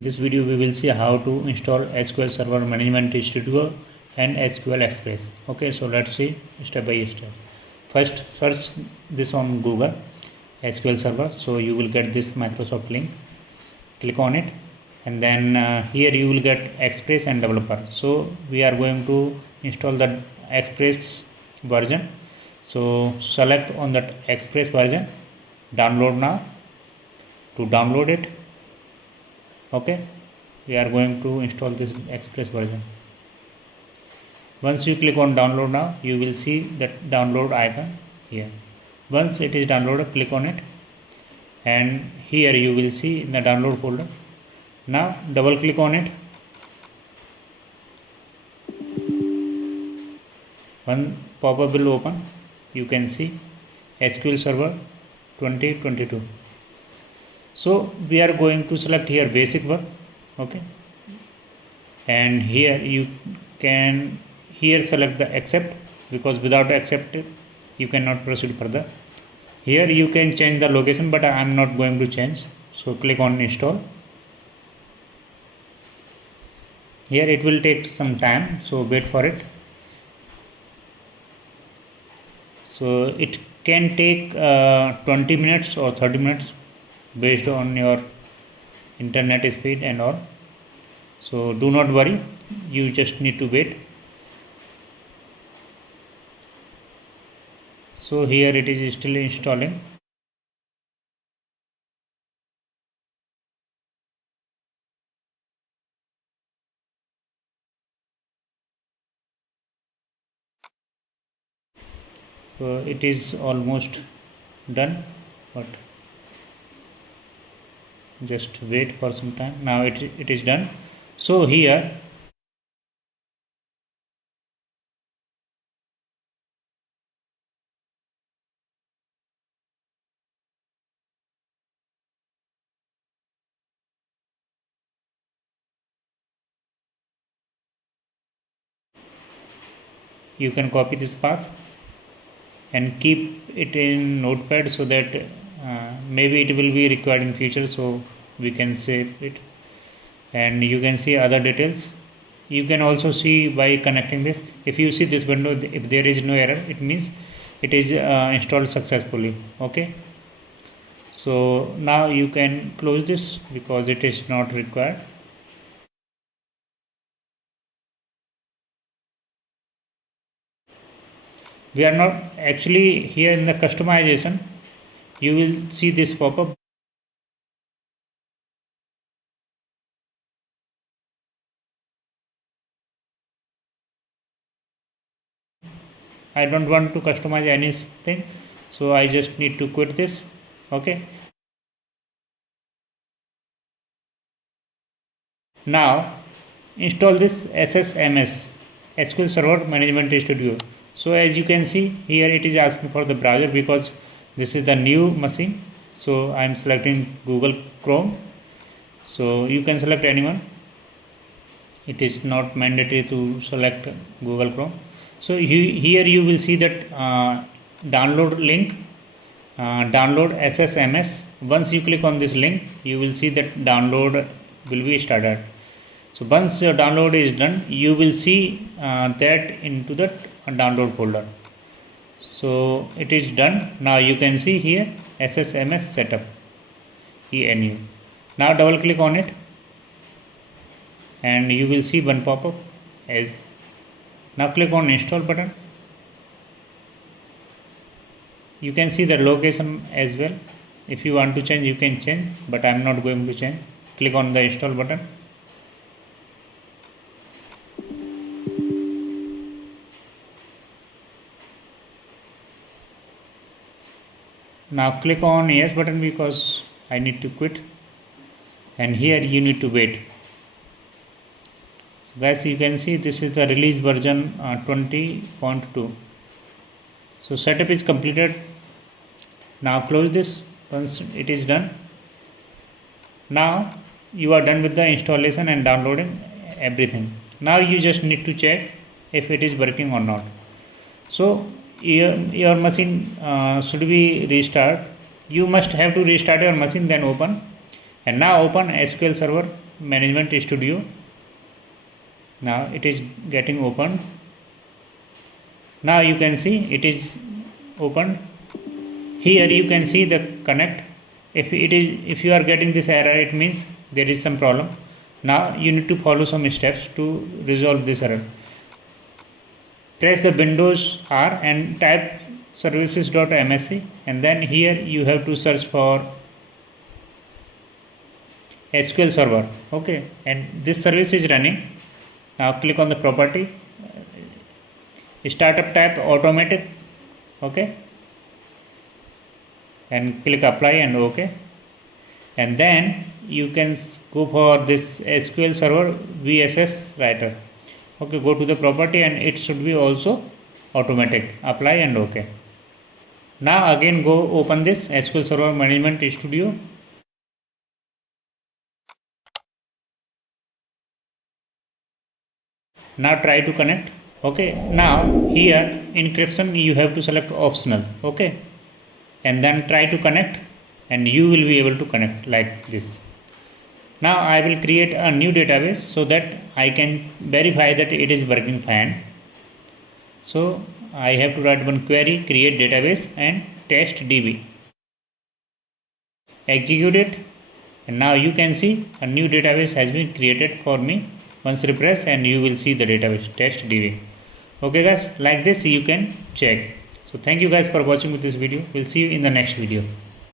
This video we will see how to install SQL Server Management Studio and SQL Express. Okay, so let's see step by step. First, search this on Google SQL Server. So you will get this Microsoft link. Click on it, and then here you will get Express and Developer. So we are going to install the Express version. So select on that Express version. Download now. To download it, okay, we are going to install this Express version. Once you click on download now, you will see that download icon here. Once it is downloaded, click on it, and here you will see in the download folder. Now double click on it. One pop-up will open. You can see SQL Server 2022. So we are going to select here basic work, okay, and here you can select the accept, because without accept you cannot proceed further. Here you can change the location, but I am not going to change. So click on install. Here it will take some time, so wait for it. So it can take 20 minutes or 30 minutes based on your internet speed and all. So do not worry, you just need to wait. So here it is still installing. So it is almost done, but just wait for some time. Now it is done. So here you can copy this path and keep it in Notepad, so that maybe it will be required in future, so we can save it. And you can see other details. You can also see by connecting this. If you see this window, if there is no error, it means it is installed successfully. Okay, so now you can close this because it is not required. We are not actually here in the customization. You will see this pop-up. I don't want to customize anything, so I just need to quit this. Okay, now install this SSMS, SQL Server Management Studio. So as you can see here, it is asking for the browser because this is the new machine. So I am selecting Google Chrome. So you can select anyone. It is not mandatory to select Google Chrome. So here you will see that download link, download SSMS. Once you click on this link, you will see that download will be started. So once your download is done, you will see that into the download folder. So it is done. Now you can see here SSMS setup ENU. Now double click on it, and you will see one pop-up as. Now click on install button. You can see the location as well. If you want to change, you can change, but I am not going to change. Click on the install button. Now click on yes button because I need to quit, and here you need to wait. So guys, you can see this is the release version 20.2. So setup is completed. Now close this once it is done. Now you are done with the installation and downloading everything. Now you just need to check if it is working or not. So your machine should be restart. You must have to restart your machine, then open. And now open SQL Server Management Studio. Now it is getting opened. Now you can see it is opened. Here you can see the connect. If you are getting this error, it means there is some problem. Now you need to follow some steps to resolve this error. Press the Windows R and type services.msc, and then here you have to search for SQL Server. Okay, and this service is running. Now click on the property, startup type automatic. Okay, and click apply and OK, and then you can go for this SQL Server VSS writer. Okay, go to the property and it should be also automatic. Apply and OK. Now again go open this SQL Server Management Studio. Now try to connect. Okay, now here encryption you have to select optional. Okay, and then try to connect, and you will be able to connect like this. Now I will create a new database so that I can verify that it is working fine. So I have to write one query, create database and test db. Execute it, and now you can see a new database has been created for me. Once refresh and you will see the database test db. Okay guys, like this you can check. So thank you guys for watching with this video. We'll see you in the next video.